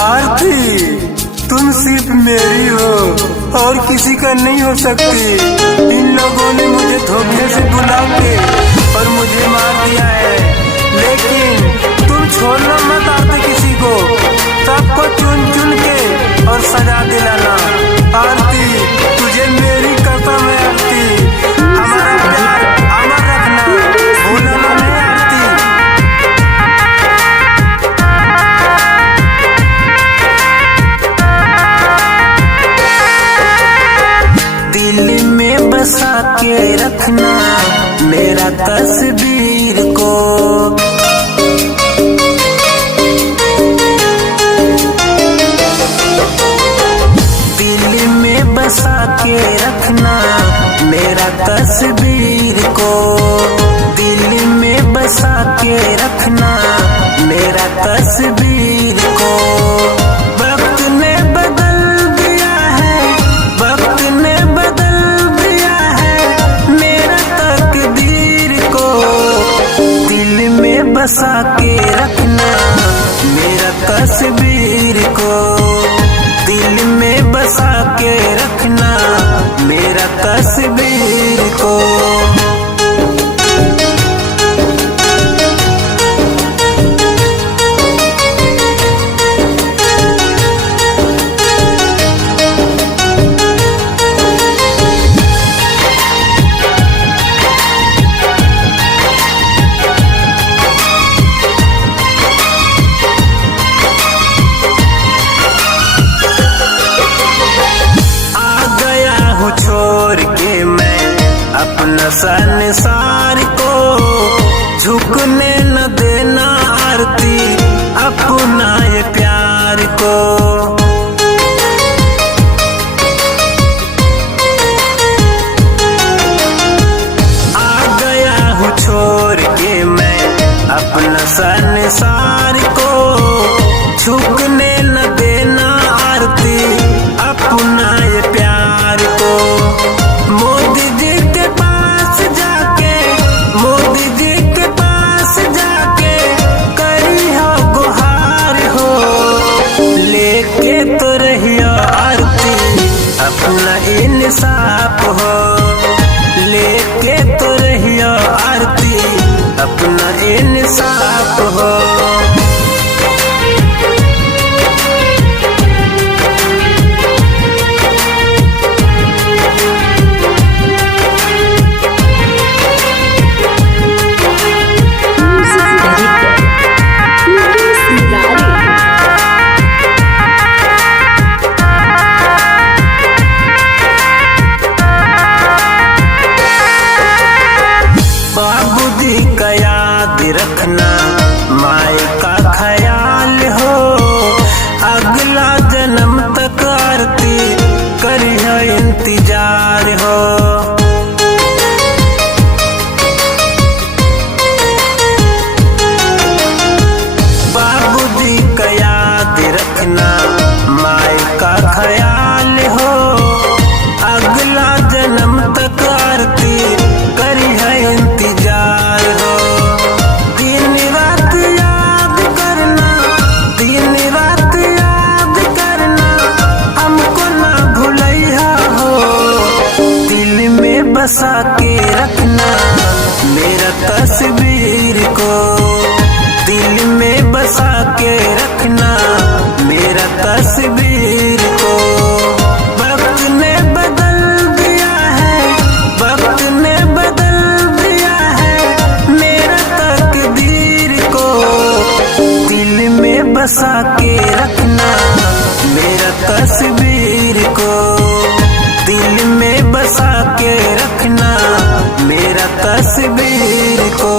आरती, तुम सिर्फ मेरी हो और किसी का नहीं हो सकती। इन लोगों ने मुझे धोखे से बुला के और मुझे मार दिया है, लेकिन तुम छोड़ना मत आरती किसी को, सबको चुन चुन के और सजा दिलाना। आरती, तुझे मेरी कसम है आरती, हमारा प्यार अमर रखना, भूलना नहीं आरती। दिल में बसा के रखना मेरा तस्वीर को, दिल में बसा के रखना मेरा तस्वीर को, दिल में बसा के रखना मेरा तस्वीर को। वक्त ने बदल दिया है, वक्त ने बदल दिया है मेरा तकदीर को, दिल में बसा के रखना मेरा तस्वीर को, दिल में बसा के रखना मेरा तस्वीर को। अपना संसार को झुकने न देना आरती, अपना ये प्यार को। आ गया हूँ छोड़ के मैं अपना संसार को, झुकने न देना आरती, अपना ये प्यार को। मोदी जी के पास जाके, मोदी जी के पास जाके करी हो गुहार हो, लेके तो रहियो आरती अपना इंसाफ हो, लेके तो रहियो आरती अपना इंसाफ हो। बाबूजी का याद रखना, माए का ख्याल हो, अगला जन्म तक आरती करियो इंतजार हो। बाबूजी का याद रखना, माए का ख्याल हो, अगला जन्म तक आरती करियो इंतजार हो। दिन रात याद करना, दिन रात याद करना, हमको ना भूलिया हो, दिल में बसा के रखना मेरा तस्वीर को, दिल में बसा के रखना मेरा तस्वीर को। वक्त ने बदल दिया है, वक्त ने बदल दिया है मेरा तकदीर को, दिल में बसा के रखना मेरा तस्वीर को, दिल में बसा के रखना मेरा तस्वीर को।